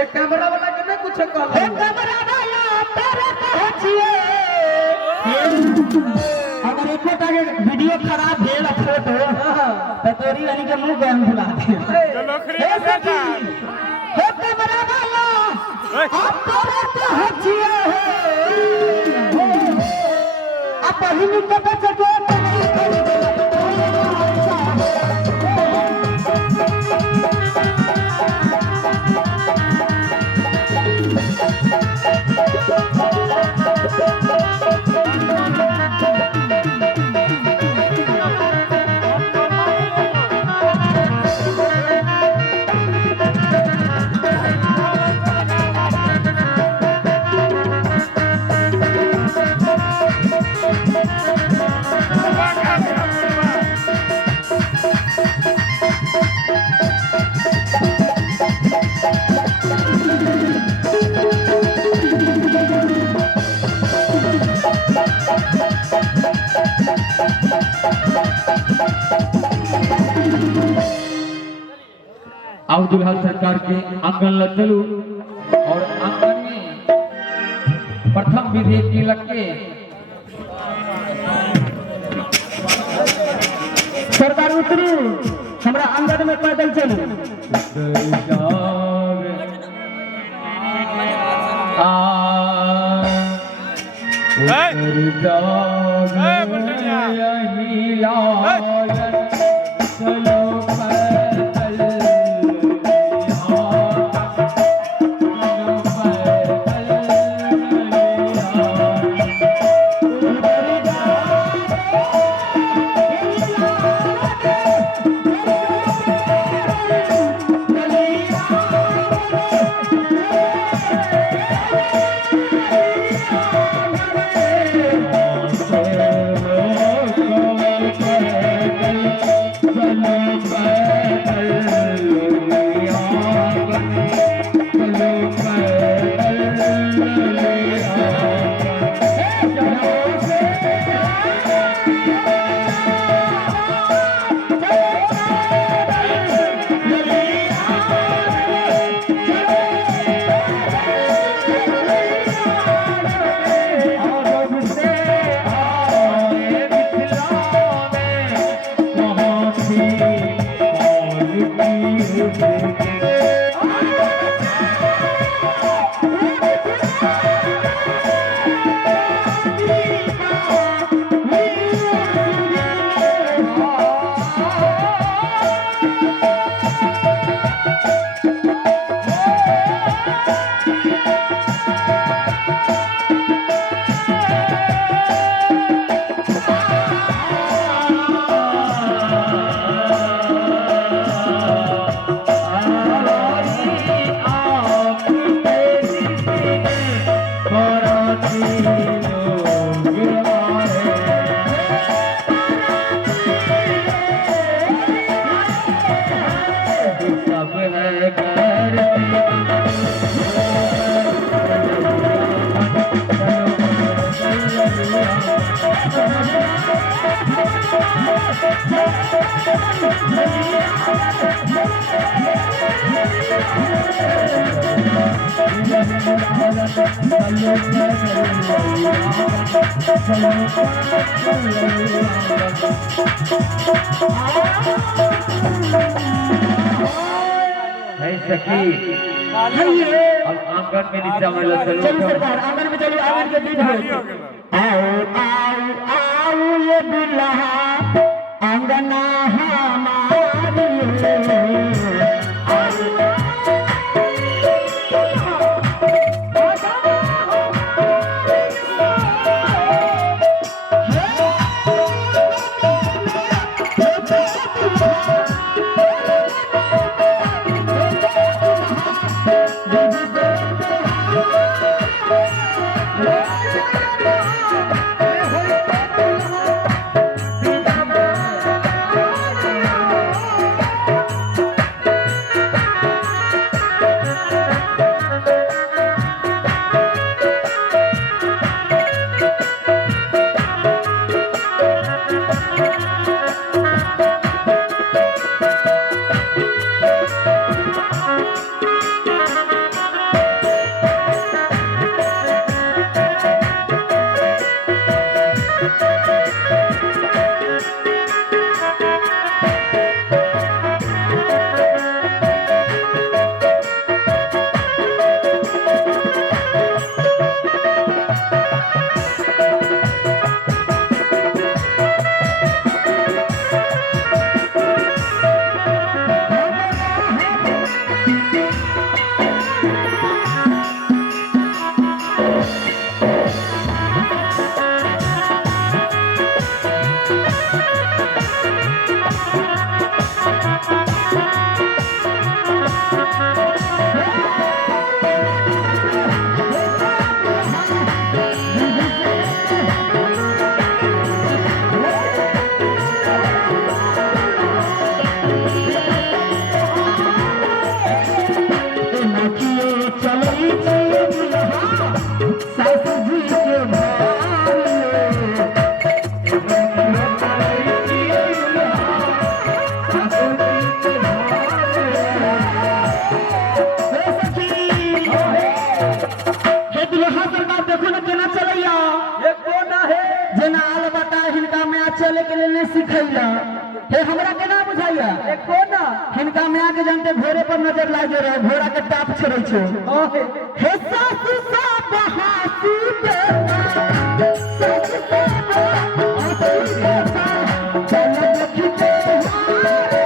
ये कैमरा वाला के नहीं कुछ कहला हे कैमरा वाला तेरे पहुंचिए अगर एको टाके वीडियो खराब भेल फोटो तो तोरी वाली के मुंह गन भुला दे हे सखी हे कैमरा वाला आप तेरे पहुंचिए आप पहिली के बच्चे को आओ दुल्हा सरकार के आंगन ल चलू और आंगन में प्रथम विधि तिलक के सरकार उतरू हमरा आंगन में पैदल चलू सखी अब आंगन में नीचे चलो सरकार आंगन में चलो आंगन के बीच में आओ आओ आओ ये दुल्हा अंगना हमारी ए हमरा के ना बुझाइया देखो ना हिनका में आके जानते घोड़े पर नजर लागे रहे घोड़ा के टाप छड़े छो ओहे हे सासु सा बहासी बेटा सासु सा बहासी बेटा चल देखी के हारे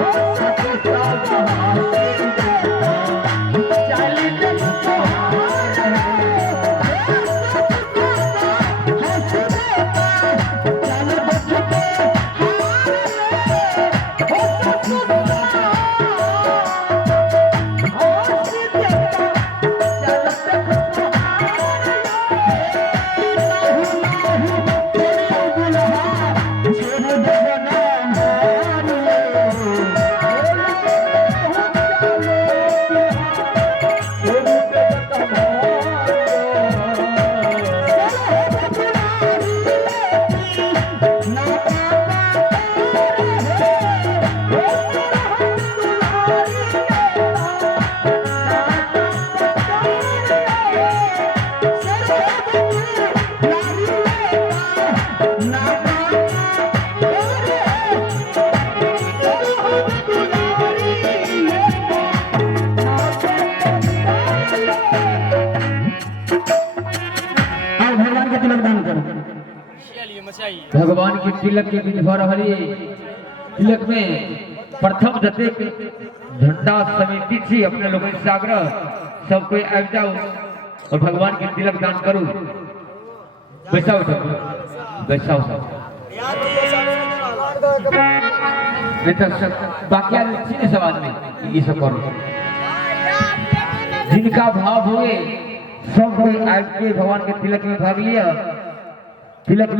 ओ सासु सा बहासी बेटा चल देखी के हारे भगवान के तिलक के बीच भर रही तिलक में प्रथम जते झंडा समिति थी अपने लोगों से आग्रह सब कोई आ जाओ और भगवान के तिलक दान करो बैसाओ सब बैसाओ सब नहीं तो बाकी आदमी समाज में ये सब करो जिनका भाव हुए सब कोई आज के भगवान के तिलक में भाग लिया तिलक